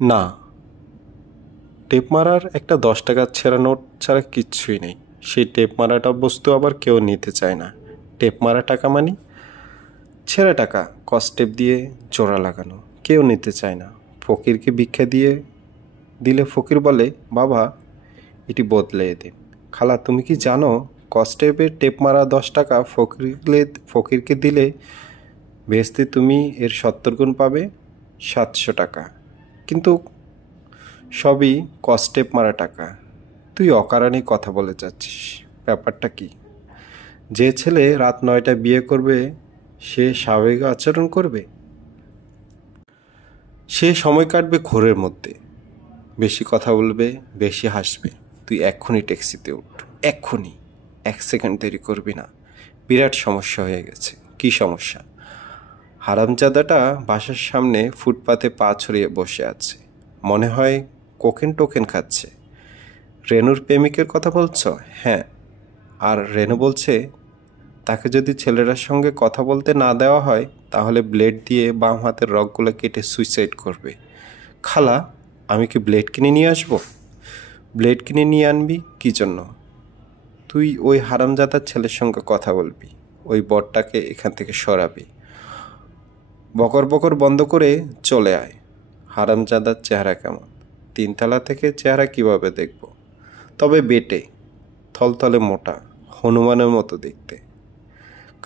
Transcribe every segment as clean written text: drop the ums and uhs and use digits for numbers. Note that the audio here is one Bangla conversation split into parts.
না, টেপ মারার একটা 10 টাকার ছেঁড়া নোট ছাড়া কিচ্ছুই নেই। সেই টেপ মারাটা বস্তু আবার কেউ নিতে চায় না। টেপ মারা টাকা মানে ছেঁড়া টাকা, কস্টেপ দিয়ে জোড়া লাগানো, কেউ নিতে চায় না। ফকিরকে ভিক্ষা দিলে ফকির বলে, বাবা এটি বদলে দিন। খালা, তুমি কি জানো কস্টেপের টেপ মারা 10 টাকা ফকিরকে দিলে বেচতে তুমি এর 70 গুণ পাবে, 700 টাকা। কিন্তু সবই কস্টেপ মারা টাকা। তুই অকারণেই কথা বলে যাচ্ছিস। ব্যাপারটা কি? যে ছেলে রাত 9টায় বিয়ে করবে সে স্বাভাবিক আচরণ করবে? সে সময় কাটবে ঘোরের মধ্যে, বেশি কথা বলবে, বেশি হাসবে। তুই এক্ষুনি ট্যাক্সিতে উঠ, এক্ষুনি, 1 সেকেন্ড দেরি করবি না। বিরাট সমস্যা হয়ে গেছে। কি সমস্যা? হারামজাদাটা বাসার সামনে ফুটপাতে পা ছড়িয়ে বসে আছে, মনে হয় টোকেন খাচ্ছে। রেনুর প্রেমিকের কথা বলছ? হ্যাঁ। আর রেনু বলছে তাকে যদি ছেলেটার সঙ্গে কথা বলতে না দেওয়া হয় তাহলে ব্লেড দিয়ে বাম হাতের রগগুলো কেটে সুইসাইড করবে। খালা, আমি কি ব্লেড কিনে নিয়ে আসবো? ব্লেড কিনে নিয়ে আনবি কী জন্য? তুই ওই হারামজাদার ছেলের সঙ্গে কথা বলবি, ওই বরটাকে এখান থেকে সরাবি। বকর বকর বন্ধ করে চলে আয়। হারামজাদার চেহারা কেমন? 3 তলা থেকে চেহারা কিভাবে দেখব? তবে বেটে, থলথলে মোটা, হনুমানের মতো দেখতে।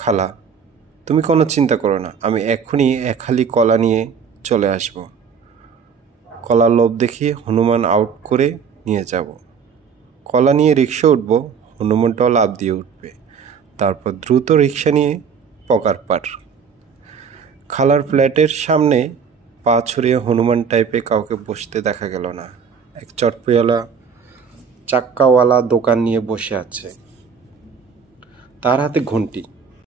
খালা, তুমি কোনো চিন্তা করো না, আমি এক্ষুনি 1 হালি কলা নিয়ে চলে আসব। কলার লোভ দেখিয়ে হনুমান আউট করে নিয়ে যাব। কলা নিয়ে রিক্সা উঠব, হনুমানটাও লাফ দিয়ে উঠবে। তারপর দ্রুত রিক্সা নিয়ে পকারপাড়। খালার ফ্ল্যাটের সামনে পা ছড়িয়ে হনুমান টাইপে কাউকে বসতে দেখা গেল না। এক চটপেওয়ালা চাক্কাওয়ালা দোকান নিয়ে বসে আছে, তার হাতে ঘন্টি।